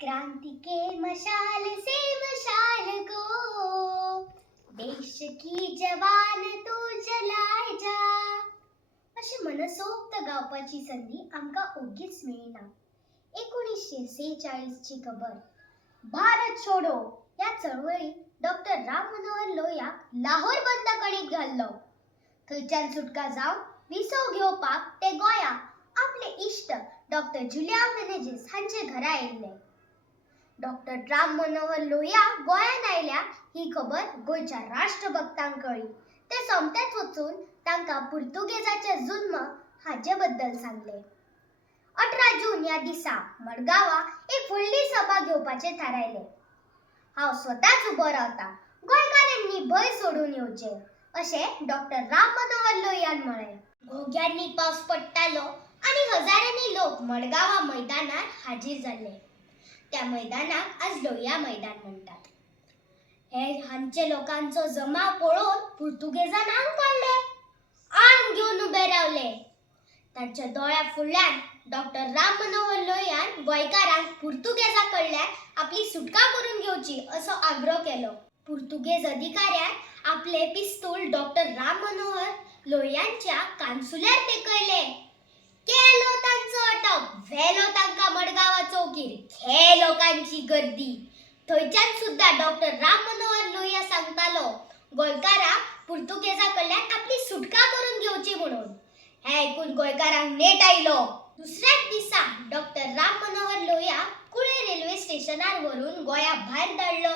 क्रांति के मशाल से मशाल को देश की जवान तू जलाय जा अशी मनसोक्त गावपाची संधी आमका ओगीच मेळना. 1946 ची खबर. भारत छोडो या चळवळीत डॉक्टर राम मनोहर लोहियाक लाहोर बंदखणीत घाल्लो. थंयच्यान सुटका जावन विसव घेवपाक ते गोंयाक आपले इश्ट डॉक्टर जुलिया मेनेझीस हांचे घरा येयले. डॉक्टर राम मनोहर लोहिया गोंयान आयल्या ही खबर गोंयच्या राष्ट्रभक्तांक कळली. ते सोमत्यात वचून तांकां पुर्तुगेजाचे जुल्म हाचे बद्दल सांगले. 18 जून या दिसा मडगांवां एक व्हडली सभा घेवपाचे थारायले. हांव स्वताच उबो रावता. गोंयकारांनी भंय सोडून येवचे अशें डॉक्टर राम मनोहर लोहियान म्हळें. घोग्यांनी पावस पडटालो आनी हजारांनी लोक मडगांवां मैदानार हाजीर जाल्ले. त्या मैदानाक आज लोहिया मैदान म्हणटात. हे हांचे लोकांचो जमाव पळोवन पुर्तुगेजान आंग काडले. आंग घेवन उबे रावले. तांच्या दोळ्या फुडल्यान डॉक्टर राम मनोहर लोहियान गोंयकारांक पुर्तुगेजा कडल्यान आपली सुटका करून घेवची असो आग्रह केलो. पुर्तुगेज अधिकाऱ्यान आपले पिस्तूल डॉक्टर राम मनोहर लोहियांच्या कांसुल्यार तेकयले. केलो तांचो अटक. व्हेलो तांकां मडगांवां चौकीर. हे लोकांची गर्दी. थंयच्यान सुद्धा डॉक्टर राम मनोहर लोहिया सांगतालो गोंयकारां पुर्तुगेजा कडल्यान आपली सुटका करून घेवची म्हणून. हे आयकून गोंयकारांक नेट आयलो. दुसऱ्याच दिसा डॉक्टर राम मनोहर लोहिया कुळे रेल्वे स्टेशनार व्हरून गोंया भायर धाडलो.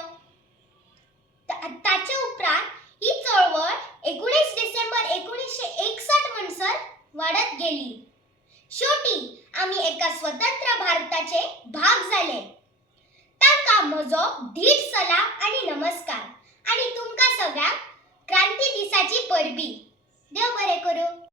ताचे उपरांत ही चळवळ 19 डिसेंबर 1961 म्हणसर वाडत गेली. शेवटी आम्ही एका स्वतंत्र भारताचे भाग झाले. तांकां म्हजो धीट सलाम आणि नमस्कार आणि तुमकां सगळ्यांक क्रांती दिसाची परबी. देव बरें करूं.